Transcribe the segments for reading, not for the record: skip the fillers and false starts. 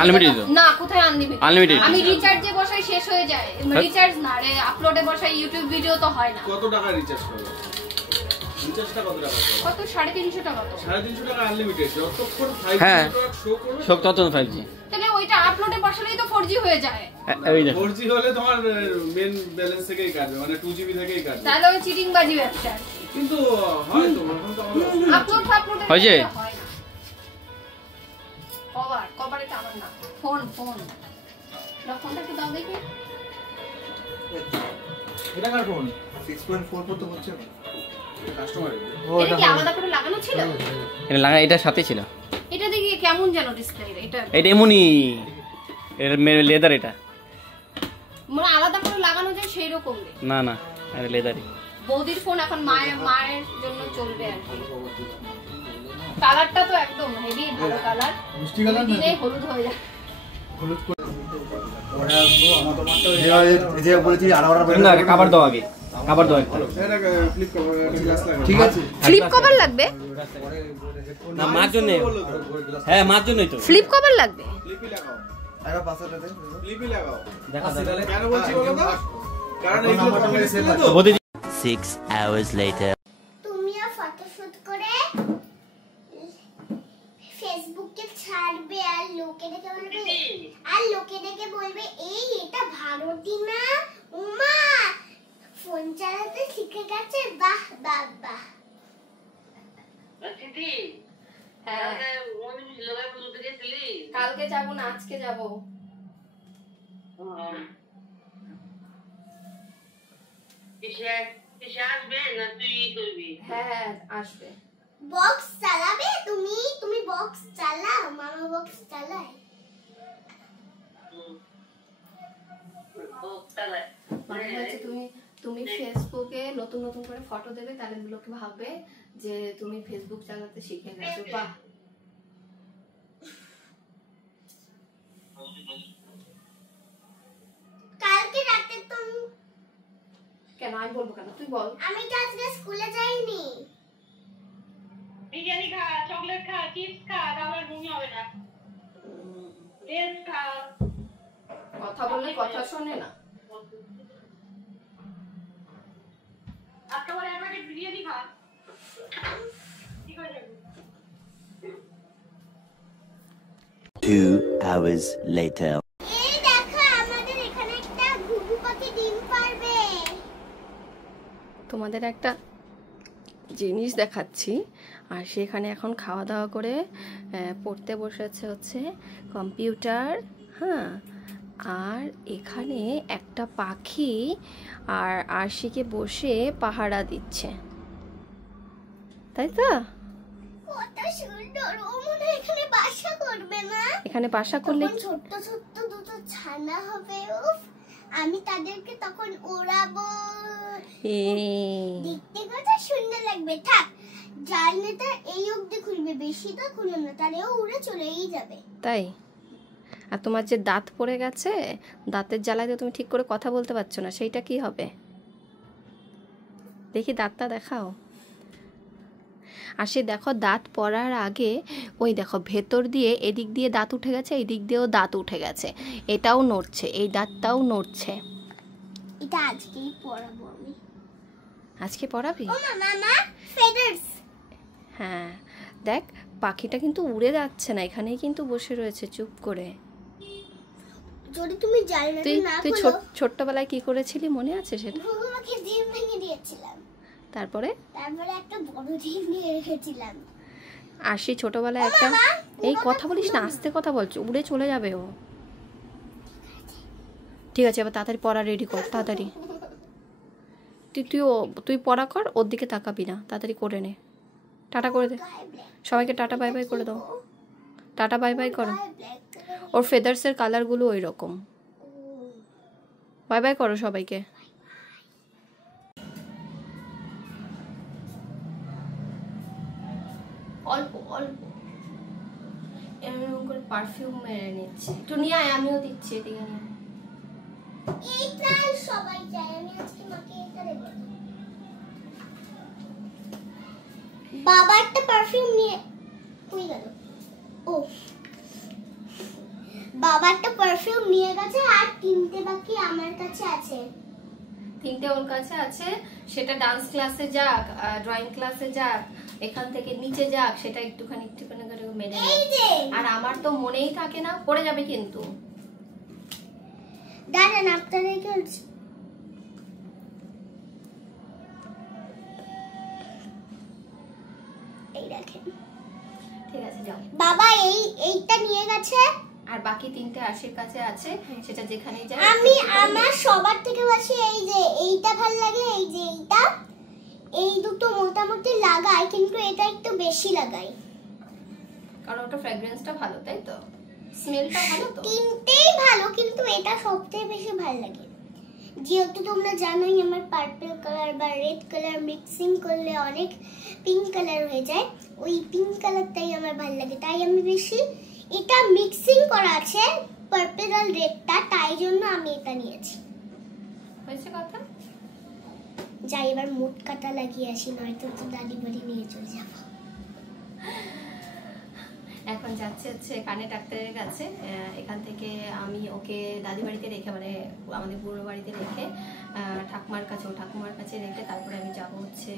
Unlimited না, কোথায় unlimited? Unlimited আমি রিচার্জে বসাই শেষ হয়ে যায়। রিচার্জ না রে, আপলোডে বসাই ইউটিউব ভিডিও তো হয় না। কত টাকা রিচার্জ করবে? রিচার্জটা কত টাকা? কত? 350 টাকা তো। 350 টাকা আনলিমিটেড, যতক্ষণ 5G হ্যাঁ শো করবে শো ততক্ষণ 5G। তাহলে ওইটা আপলোডে বসালেই তো 4G হয়ে যায়। এই দেখো 4G হলে তোমার মেন ব্যালেন্স থেকেই কাটবে, মানে 2GB থেকেই কাটবে। তাহলে ওই চিটিং বাজি ব্যবসা। কিন্তু হয় তো, এখন তো আমাদের আপলোডে হয় যে হয় না। কভারে তো আমার না। ফোন না, ফোনটা কি দাও দেখি। এটা কার ফোন? 6.4 তো হচ্ছে না কাস্টমার। এটা কি আলাদা করে লাগানো ছিল? এটা লাগা, এটা সাথে ছিল। এটা দেখি কেমন যেন ডিসপ্লে। এটা এমনই, এর লেদার, এটা মানে আলাদা করে লাগানো যায় সেই রকম। না না, আরে লেদারই। বৌদির ফোন এখন মায়ের জন্য চলবে আর কি। কালারটা তো একদম হেভি ভালো কালার, মিষ্টি কালার না, হলুদ হয়ে যায়। হলুদ করে ওরা আমার তোমারটা এই যে বলেছি আর না, কভার দাও আগে, কভার দাও একটা। এটা ফ্লিপ কভার গ্লাস লাগবে। ঠিক আছে, ফ্লিপ কভার লাগবে না মার জন্য। হ্যাঁ মার জন্যই তো ফ্লিপ কভার লাগবে। ফ্লিপই লাগাও, আরে পাশাটা দে, ফ্লিপই লাগাও। দেখা কেন বলছি বলো তো? কারণ এই নাম্বারটা সেভ আছে তো। 6 hours later. তুমিও ফটোশুট করে ফেসবুকে ছাড়বে আর লোকে দেখে বলবে এই এটা ভারতী না, উমা ফোন চালাতে শিখে গেছে, বাহ বাহ বাহ। কালকে যাব না, আজকে যাব। হ্যাঁ আসবে। বক্স চালাবে তুমি বক্স চালাও? মামা বক্স চালায়। মানে হচ্ছে তুমি ফেসবুকে নতুন নতুন করে ফটো দেবে, তাহলে লোকে ভাববে যে তুমি ফেসবুক চালাতে শিখে গেছো। বাহ। কালকে রাতে তো কেন আমি বলবো কেন, তুই বল। আমি তো আজকে স্কুলে যাইনি। বিরিয়ানি খা, চকলেট খা, চিপস খা, তাহলে ঘুম হবে না। লেস খা। কথা বললে কথা শোনে না। আজকে বলে একবার বিরিয়ানি খা। ঠিক হয়ে যাবে। 2 hours later. এই দেখো আমাদের এখানে একটা ঘুঘু পাখি ডিম পারবে। তোমাদের একটা জিনিস দেখাচ্ছি। আর সেখানে এখন খাওয়া দাওয়া করে পড়তে বসেছে হচ্ছে কম্পিউটার। হ্যাঁ, আর এখানে একটা পাখি আর আরশিকে বসে পাহারা দিচ্ছে, তাই তো? কত সুন্দর, ও মনে হয় এখানে বাসা করবে না? এখানে বাসা করলে ছোট্ট ছোট্ট দুটো ছানা হবে, উফ আমি তাদেরকে তখন ওড়াবো। দেখতে কত সুন্দর লাগবে। থাক, জানলাটা এই অবধি খুলবে, বেশি তো খুলবে না, তাহলেও উড়ে চলেই যাবে। তাই? আর তোমার যে দাঁত পড়ে গেছে, দাঁতের জ্বালায় তো তুমি ঠিক করে কথা বলতে পারছো না, সেইটা কি হবে? দেখি দাঁতটা দেখাও। আর সে দেখো দাঁত পড়ার আগে ওই দেখো ভেতর দিয়ে এদিক দিয়ে দাঁত উঠে গেছে, এই দিক দিয়েও দাঁত উঠে গেছে, এটাও নড়ছে, এই দাঁতটাও নড়ছে। এটা আজকেই পড়াবো আমি। আজকে পড়াবি? ও মামা ফেদার্স। হ্যাঁ দেখ, পাখিটা কিন্তু উড়ে যাচ্ছে না, এখানেই কিন্তু বসে রয়েছে চুপ করে। যদি তুমি জানলাটা না তুই খোলো। ছোট্টবেলায় কি করেছিলি মনে আছে সেটা? ঘুঘু পাখি ডিম ভেঙে দিয়েছিলাম, তারপরে একটা বড় ডিম নিয়ে রেখেছিলাম। আর সেই ছোটবেলায় একটা, এই কথা বলিস না, আস্তে কথা বলছো, উড়ে চলে যাবে ও। ঠিক আছে, এবার তাড়াতাড়ি পড়া রেডি কর, তাড়াতাড়ি। তুই পড়া কর, ওর দিকে তাকাবি না, তাড়াতাড়ি করে নে। টাটা করে দে সবাইকে, টাটা বাই বাই করে দাও, টাটা বাই বাই করো। ওর ফেদার্সের কালারগুলো ওই রকম। বাই বাই করো সবাইকে। অল্প অল্প এরকম করে পারফিউম মেরে নিচ্ছে। একটু নিয়ে আয়, আমিও দিচ্ছি, এদিকে নিয়ে। এইটাই সবাই চায়, আমি আজকে মাকে এটা দেব। বাবা একটা পারফিউম নিয়ে কই গেল? ও বাবা একটা পারফিউম নিয়ে গেছে আর 3টে বাকি আমার কাছে আছে। 3টে ওর কাছে আছে, সেটা ডান্স ক্লাসে যাক, ড্রয়িং ক্লাসে যাক, এখান থেকে নিচে যাক, সেটা একটুখানি করে মেরে এই যে আর আমার তো মনেই থাকে না, পড়ে যাবে কিন্তু। দাঁড়ান আপনারা কি এই দেখেন। ঠিক আছে যাও। বাবা এইটা নিয়ে গেছে আর বাকি 3টে আশির কাছে আছে, সেটা যেখানেই যায়। আমি আমার সবার থেকে বেশি এই যে এইটা ভালো লাগে, এই যে এইটা, এই দুটো মোটামুটি লাগাই, কিন্তু এটা একটু বেশি লাগাই কারণ ওটা ফ্র্যাগ্রেন্সটা ভালো, তাই তো, স্মেলটা ভালো তো। 3টেই ভালো, কিন্তু এটা সবথেকে বেশি ভালো লাগে। যেহেতু তোমরা জানোই আমার পার্পল কালার বা রেড কালার মিক্সিং করলে অনেক পিঙ্ক কালার হয়ে যায়, ওই পিঙ্ক কালারটাই আমার ভালো লাগে, তাই আমি বেশি এটা মিক্সিং করা আছে পার্পল আর রেডটা, তাই জন্য আমি এটা নিয়েছি। হয়েছে কথা। যাই এবার মুট কাটা লাগিয়ে আসি, নয়তো তো দাদি বাড়ি নিয়ে চলে যাব। এখন যাচ্ছে হচ্ছে কানে ডাক্তারের কাছে। এখান থেকে আমি ওকে দাদি বাড়িতে রেখে, মানে আমাদের পুরো বাড়িতে রেখে ঠাকুমার কাছে রেখে তারপরে আমি যাব হচ্ছে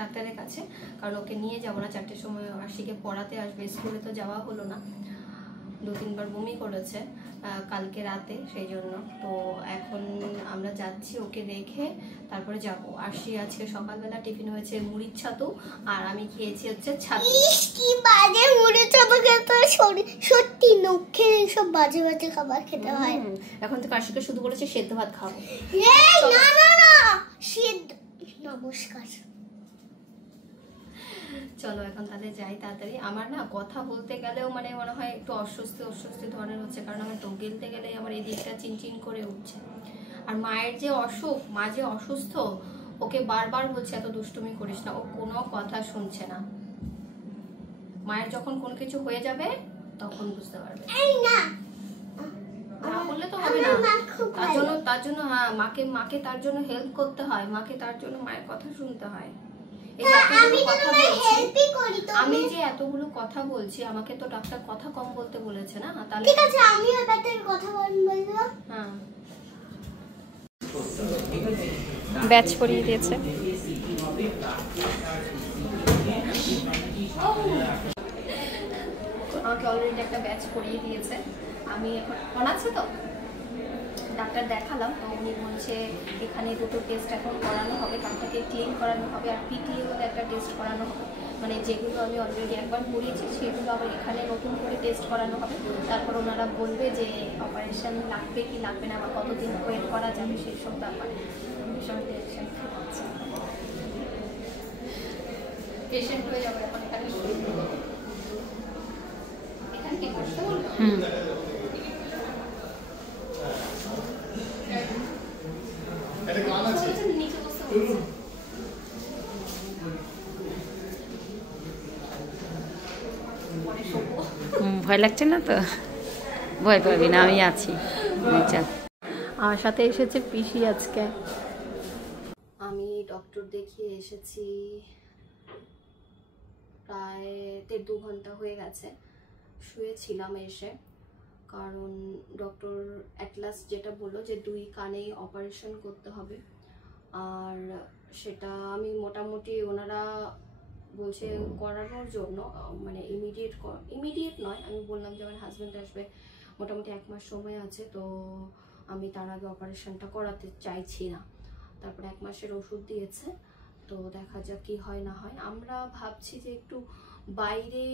ডাক্তারের কাছে, কারণ ওকে নিয়ে যাবো না। 4টের সময় আশিকে পড়াতে আসবে, স্কুলে তো যাওয়া হলো না, 2-3বার বমি করেছে কালকে রাতে, সেই জন্য। তো এখন আমরা যাচ্ছি ওকে রেখে তারপরে যাব। আশি আজকে সকালবেলা টিফিন হয়েছে মুড়ির ছাতু, আর আমি খেয়েছি হচ্ছে ছাতু। ইস কি বাজে মুড়ি ছাতু খেতে, সত্যি নখে সব বাজে বাজে খাবার খেতে হয়। এখন তো আশিকে শুধু বলেছে সেদ্ধ ভাত খাবো। না না না সিদ্ধ। নমস্কার। চলো এখন তাহলে যাই তাড়াতাড়ি। আমার না কথা বলতে গেলেও মানে মনে হয় একটু অস্বস্তি ধরনের হচ্ছে, কারণ আমার তো গেলতে গেলেই আমার এই দিকটা চিনচিন করে উঠছে। আর মায়ের যে অসুখ, মা যে অসুস্থ, ওকে বারবার বলছে এত দুষ্টুমি করিস না, ও কোনো কথা শুনছে না। মায়ের যখন কোনো কিছু হয়ে যাবে তখন বুঝতে পারবে। এই না না বললে তো হবে না, তার জন্য হ্যাঁ মাকে তার জন্য হেল্প করতে হয়, মাকে তার জন্য মায়ের কথা শুনতে হয়। আমি যে এতগুলো কথা বলছি, আমাকে তো ডাক্তার কথা কম বলতে বলেছে না, তাহলে ঠিক আছে আমি ব্যাপারে কথা বলবো। হ্যাঁ ব্যাচ পরিয়ে দিয়েছে। আমাকে অলরেডি একটা ব্যাচ পরিয়ে দিয়েছে। আমি এখন ফোন আছে তো ডাক্তার দেখালাম, তো উনি বলছে এখানে 2টো টেস্ট এখন করানো হবে, কানটাকে ক্লিন করানো হবে আর পিটিএ বলে একটা টেস্ট করানো হবে, মানে যেগুলো আমি অলরেডি একবার করিয়েছি সেগুলো আবার এখানে নতুন করে টেস্ট করানো হবে। তারপর ওনারা বলবে যে অপারেশন লাগবে কি লাগবে না বা কতদিন ওয়েট করা যাবে সেই সব ব্যাপারে। ভীষণ টেনশন হচ্ছে, পেশেন্ট হয়ে যাবে এখন এখানে। এখানে কি করতে বলবো? ভয় লাগছে না তো? ভয় পাবি না, আমি আছি। আমার সাথে এসেছে পিসি আজকে। আমি ডক্টর দেখিয়ে এসেছি প্রায় 1.5-2 ঘন্টা হয়ে গেছে। শুয়েছিলাম এসে, কারণ ডক্টর অ্যাট লাস্ট যেটা বললো যে 2 কানেই অপারেশন করতে হবে, আর সেটা আমি মোটামুটি ওনারা বলছে করানোর জন্য, মানে ইমিডিয়েট নয়। আমি বললাম যে আমার হাজব্যান্ড আসবে, মোটামুটি 1 মাস সময় আছে, তো আমি তার আগে অপারেশনটা করাতে চাইছি না। তারপরে 1 মাসের ওষুধ দিয়েছে, তো দেখা যাক কি হয় না হয়। আমরা ভাবছি যে একটু বাইরে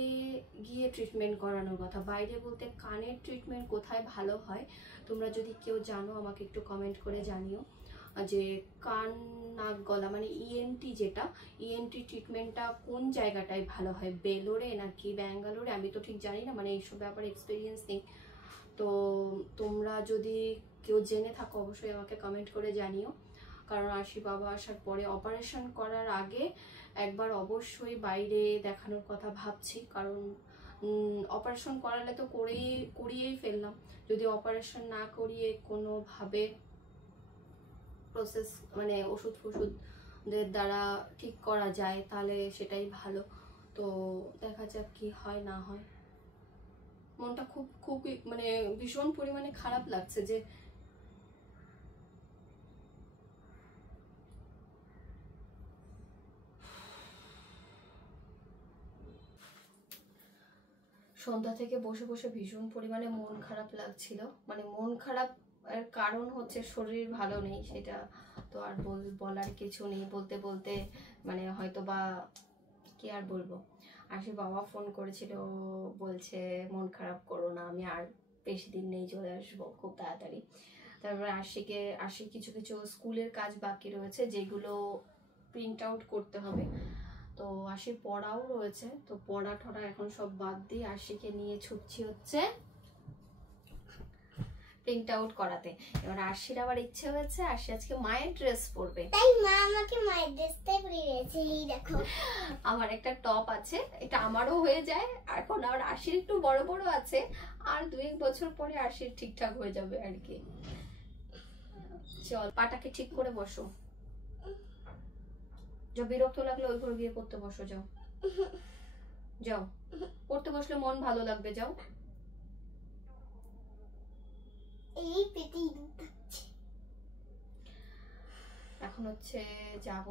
গিয়ে ট্রিটমেন্ট করানোর কথা। বাইরে বলতে কানের ট্রিটমেন্ট কোথায় ভালো হয়, তোমরা যদি কেউ জানো আমাকে একটু কমেন্ট করে জানিও, যে কান নাক গলা মানে ইএনটি, যেটা ইএনটি ট্রিটমেন্টটা কোন জায়গাটায় ভালো হয়, বেলোরে নাকি ব্যাঙ্গালোরে, আমি তো ঠিক জানি না, মানে এইসব ব্যাপারে এক্সপিরিয়েন্স নেই। তো তোমরা যদি কেউ জেনে থাকো অবশ্যই আমাকে কমেন্ট করে জানিও, কারণ আশি বাবা আসার পরে অপারেশন করার আগে একবার অবশ্যই বাইরে দেখানোর কথা ভাবছি, কারণ অপারেশন করালে তো করিয়েই ফেললাম, যদি অপারেশন না করিয়ে কোনোভাবে প্রসেস মানে ওষুধ ফষুধের দ্বারা ঠিক করা যায় তাহলে সেটাই ভালো। তো দেখা যাক কি হয় না হয়। মনটা খুবই মানে ভীষণ পরিমাণে খারাপ লাগছে যে সন্ধ্যা থেকে বসে বসে ভীষণ পরিমাণে মন খারাপ লাগছিল। মানে মন খারাপ এর কারণ হচ্ছে শরীর ভালো নেই, সেটা তো আর বলার কিছু নেই। বলতে বলতে মানে হয়তো বা কি আর বলবো। আশির বাবা ফোন করেছিল, বলছে মন খারাপ করো না, আমি আর বেশি দিন নেই, চলে আসবো খুব তাড়াতাড়ি। তারপরে আশি কিছু কিছু স্কুলের কাজ বাকি রয়েছে যেগুলো প্রিন্ট আউট করতে হবে। তো আশির পড়াও রয়েছে, তো পড়া ঠড়া এখন সব বাদ দিয়ে আশিকে নিয়ে ছুটছি হচ্ছে প্রিন্ট আউট করাতে। এবার আশির আবার ইচ্ছে হয়েছে আশি আজকে মায়ের ড্রেস পরবে, তাই মা আমাকে মায়ের ড্রেসটাই পরিয়ে দিয়েছে। এই দেখো আমার একটা টপ আছে, এটা আমারও হয়ে যায়। এখন আবার আশির একটু বড় বড় আছে, আর 2-1 বছর পরে আশির ঠিকঠাক হয়ে যাবে আর কি। চল পাটাকে ঠিক করে বসো, যাও বিরক্ত লাগলে ওই ঘরে গিয়ে পড়তে বসো, যাও যাও, পড়তে বসলে মন ভালো লাগবে, যাও। এই পেটেই এখন হচ্ছে যাব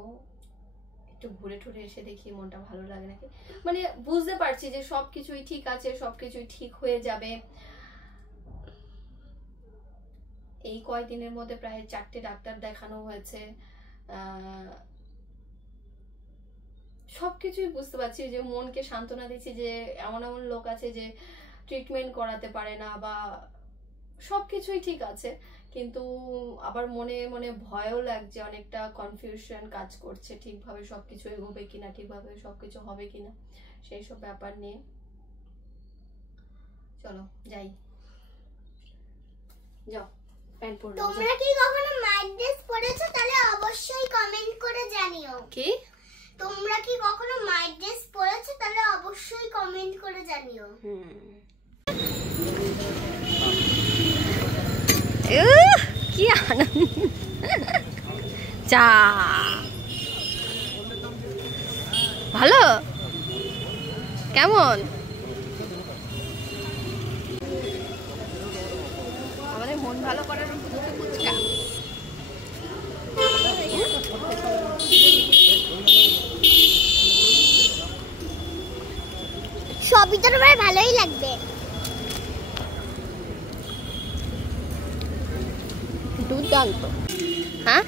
একটু ঘুরে টুরে এসে দেখি মনটা ভালো লাগে নাকি। মানে বুঝতে পারছি যে সবকিছুই ঠিক আছে, সবকিছুই ঠিক হয়ে যাবে। এই কয়েকদিনের মধ্যে প্রায় 4টে ডাক্তার দেখানো হয়েছে, সবকিছুই বুঝতে পারছি যে মনকে সান্ত্বনা দিচ্ছি যে এমন এমন লোক আছে যে ট্রিটমেন্ট করাতে পারে না, বা সবকিছুই ঠিক আছে, কিন্তু আবার মনে মনে ভয়ও লাগছে, অনেকটা কনফিউশন কাজ করছে, ঠিকভাবে সবকিছু এগোবে কিনা, ঠিকভাবে সবকিছু হবে কিনা, সেই সব ব্যাপার নিয়ে। চলো যাই, যাও প্যান্ট পরে। তোমরা কি কখনো মায়ের ড্রেস পরেছো? তাহলে অবশ্যই কমেন্ট করে জানিও। কি তোমরা কি কখনো মায়ের ড্রেস পরেছো? তাহলে অবশ্যই কমেন্ট করে জানিও। কি আনন্দ, চা ভালো, কেমন? আমাদের মন ভালো করার ফুচকা। সবই তো তোমার ভালোই লাগবে। দুর্দান্ত। হ্যাঁ,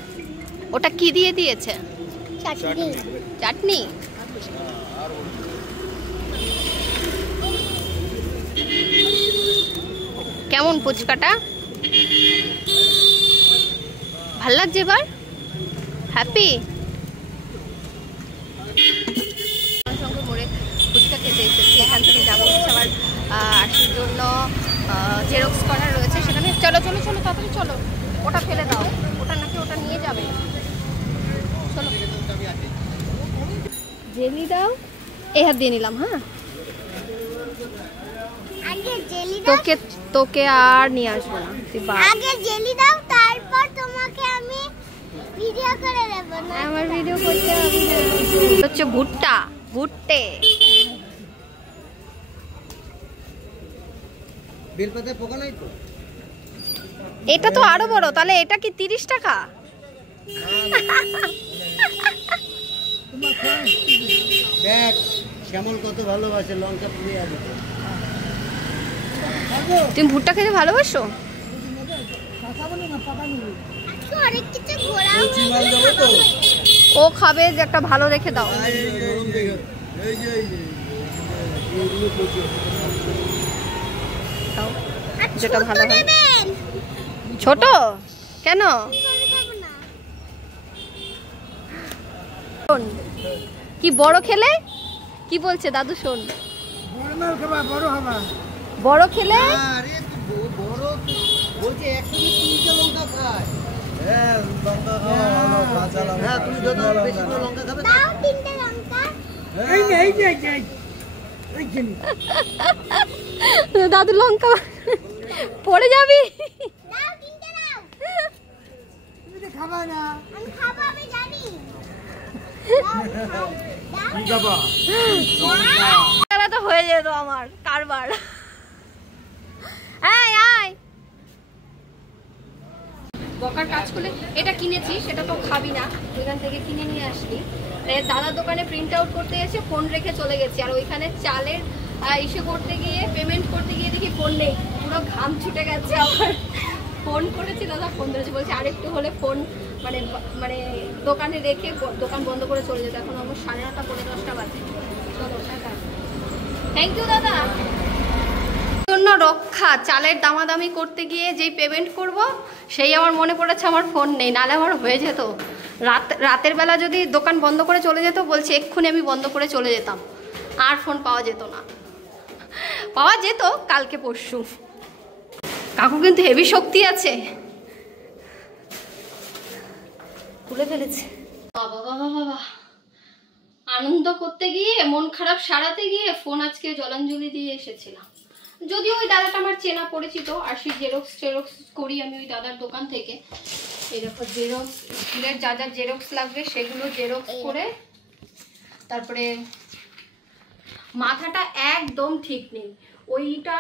ওটা কি দিয়ে দিয়েছে? চাটনি। চাটনি। কেমন ফুচকাটা? ভাল লাগছে এবার? হ্যাপি? সঙ্গে মোড়ে ফুচকা খেতে এসেছি, এখান থেকে যাবো আবার আশির জন্য জেরক্স করা রয়েছে সেখানে। চলো চলো চলো তাড়াতাড়ি চলো, ওটা ফেলে দাও, ওটা নাকি ওটা নিয়ে যাবে। চলো জেলি দাও, এই হাত দিয়ে নিলাম। হ্যাঁ আগে জেলি দাও, তোকে আর নিয়ে আসবো না, আগে জেলি দাও, তারপর তোমাকে আমি ভিডিও করে দেব। না আমার ভিডিও করতে হবে না। হচ্ছে ভুট্টা, ভুট্টে। বেলপাতায় পোকা নাই তো? এটা তো আরো বড়, তাহলে এটা কি 30 টাকা? দেখ শ্যামল কত ভালোবাসে লঙ্কা পুড়িয়ে দিতে। তুমি ভুট্টা খেতে ভালোবাসো? অনেক কিছু ঘোরা হয়েছে। ও খাবে যে একটা ভালো রেখে দাও। যেটা ভালো হয়। ছোট কেন? কি বড় খেলে কি বলছে দাদু? শোন, বড় খেলে বলছে 120 লঙ্কা খায়। হ্যাঁ লঙ্কা খাওয়া ভালো, কাঁচা লঙ্কা। হ্যাঁ তুমি যত বেশি করে লঙ্কা খাবে দাও 3টে লঙ্কা। দাদু লঙ্কা পড়ে যাবি। দাও 3টে দাও। তুমি তো খাবা না। আমি খাবো, আমি জানি। কি খাবা? তারা তো হয়ে যেত আমার কারবার। বকার কাজ করলে। এটা কিনেছি, সেটা তো খাবি না, ওইখান থেকে কিনে নিয়ে আসলি। দাদার দোকানে প্রিন্ট আউট করতে এসে ফোন রেখে চলে গেছি, আর ওইখানে চালের ইসে করতে গিয়ে, পেমেন্ট করতে গিয়ে দেখি ফোন নেই, পুরো ঘাম ছুটে গেছে। আবার ফোন করেছি, দাদা ফোন ধরেছে, বলছে আরেকটু হলে ফোন মানে মানে দোকানে রেখে দোকান বন্ধ করে চলে যেত। এখন আমার 9:30 পৌনে 10টা বাজে। চলো টাটা, থ্যাংক ইউ দাদা। জন্য রক্ষা, চালের দামাদামি করতে গিয়ে যেই পেমেন্ট করব সেই আমার মনে পড়েছে আমার ফোন নেই, নাহলে আমার হয়ে যেত। রাতের বেলা যদি দোকান বন্ধ করে চলে যেত, বলছে এক্ষুনি আমি বন্ধ করে চলে যেতাম, আর ফোন পাওয়া যেত না। পাওয়া যেত কালকে পরশু। কাকু কিন্তু হেভি শক্তি আছে, তুলে ফেলেছে। বাবা বাবা বাবা, আনন্দ করতে গিয়ে, মন খারাপ সারাতে গিয়ে ফোন আজকে জলাঞ্জলি দিয়ে এসেছিলাম। যদিও ওই দাদাটা আমার চেনা পরিচিত, আর সেই জেরক্স করি আমি ওই দাদার দোকান থেকে। এই দেখো জেরক্স, স্কুলের যা যা জেরক্স লাগবে সেগুলো জেরক্স করে, তারপরে মাথাটা একদম ঠিক নেই। ওইটা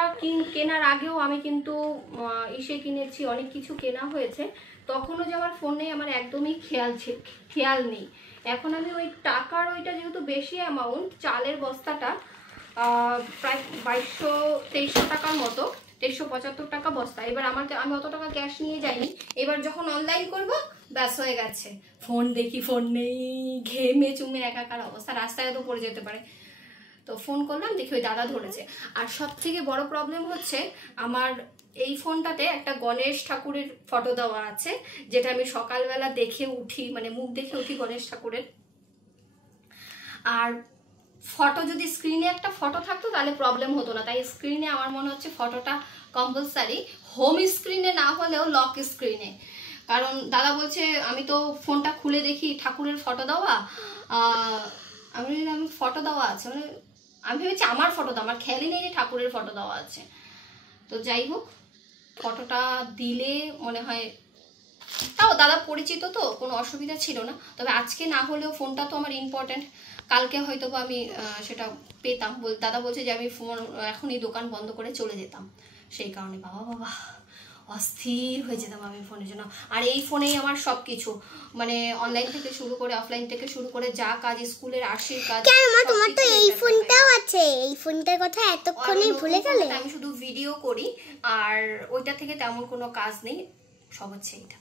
কেনার আগেও আমি কিন্তু ইসে কিনেছি, অনেক কিছু কেনা হয়েছে, তখনও যে আমার ফোন নেই আমার একদমই খেয়াল নেই। এখন আমি ওই টাকার ওইটা যেহেতু বেশি অ্যামাউন্ট, চালের বস্তাটা প্রায় 2200-2300 টাকার মতো, 2375 টাকা বস্তা। এবার আমি অত টাকা ক্যাশ নিয়ে যাইনি, এবার যখন অনলাইন করব ব্যাস হয়ে গেছে। ফোন দেখি, ফোন নেই, ঘেমে চুমে একাকার অবস্থা, রাস্তায় তো পড়ে যেতে পারে। তো ফোন করলাম, দেখি ওই দাদা ধরেছে। আর সব থেকে বড় প্রবলেম হচ্ছে, আমার এই ফোনটাতে একটা গণেশ ঠাকুরের ফটো দেওয়া আছে, যেটা আমি সকালবেলা দেখে উঠি, মানে মুখ দেখে উঠি গণেশ ঠাকুরের। আর ফটো যদি স্ক্রিনে একটা ফটো থাকতো তাহলে প্রবলেম হতো না, তাই স্ক্রিনে আমার মনে হচ্ছে ফটোটা কম্পালসারি, হোম স্ক্রিনে না হলেও লক স্ক্রিনে। কারণ দাদা বলছে আমি তো ফোনটা খুলে দেখি ঠাকুরের ফটো দেওয়া, আমি ফটো দেওয়া আছে, মানে আমি ভেবেছি আমার ফটো দেওয়া, আমার খেয়ালই নেই যে ঠাকুরের ফটো দেওয়া আছে। তো যাই হোক, ফটোটা দিলে মনে হয়, তাও দাদা পরিচিত তো কোনো অসুবিধা ছিল না। তবে আজকে না হলেও ফোনটা তো আমার ইম্পর্টেন্ট, কালকে হয়তো বা আমি সেটা পেতাম। দাদা বলছে যে আমি ফোন এখনই দোকান বন্ধ করে চলে যেতাম, সেই কারণে বাবা বাবা অস্থির হয়ে যেতাম আমি ফোনের জন্য। আর এই ফোনেই আমার সব কিছু, মানে অনলাইন থেকে শুরু করে অফলাইন থেকে শুরু করে যা কাজ, স্কুলের আশির কাজ। তোমার তো এই ফোনটাও আছে, এই ফোনটার কথা এতক্ষণে ভুলে গেলে? আমি শুধু ভিডিও করি, আর ওইটা থেকে তেমন কোনো কাজ নেই, সব হচ্ছে এইটা।